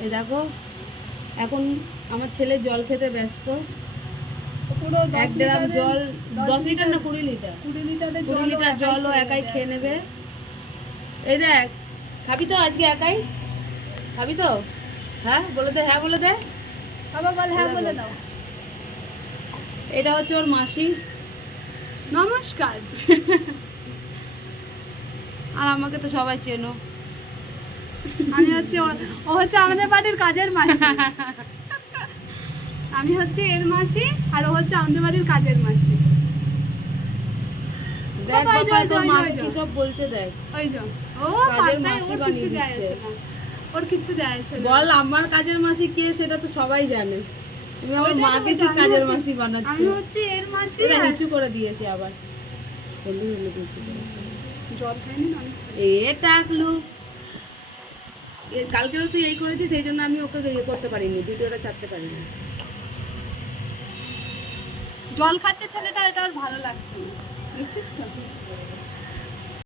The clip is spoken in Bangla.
এই দেখো এখন আমার ছেলে জল খেতে ব্যস্ত। পুরো 1 ড্রাম জল, 10 লিটার না 20 লিটার, 20 লিটার জলও একাই খেয়ে নেবে। এই দেখ, খাবি তো আজকে একাই? খাবি তো? হ্যাঁ বলে দে, হ্যাঁ বলে দে। বাবা বল হ্যাঁ বলে দাও। এটা হচ্ছে ওর মাসি। নমস্কার। আর আমাকে তো সবাই চেনো। আমি হচ্ছে ও হচ্ছে আমাদের বাড়ির কাজের মাসি। আমি হচ্ছে এর মাসি আর ও হচ্ছে আমাদের বাড়ির কাজের মাসি। দেখ বাবা তোর মাকে কি সব বলছে দেখ। ওই যে ও কাজের পাতায় মাসি ওর বানিয়ে কিছু যায় দিচ্ছে। আসে না। ওর কিছু যায় আসে না। বল আমার কাজের মাসি কে সেটা তো সবাই জানে। তুমি আমার ওইটাই তো মাকে বলছি, কি আমি কাজের হচ্ছে- মাসি বানাচ্ছ? আমি হচ্ছে এর মাসি। এটা আর নিচু করে দিয়েছে আবার। হলু হলু নিচু করেছে। জল খাইনি না আমি। এটা একলু কালকেও তুই এই করেছিস, সেই জন্য আমি ওকে ইয়ে করতে পারিনি, ভিডিওটা ছাড়তে পারিনি। জল খাচ্ছে ছেলেটা, এটা ওর ভালো লাগছে না। দেখছিস তো?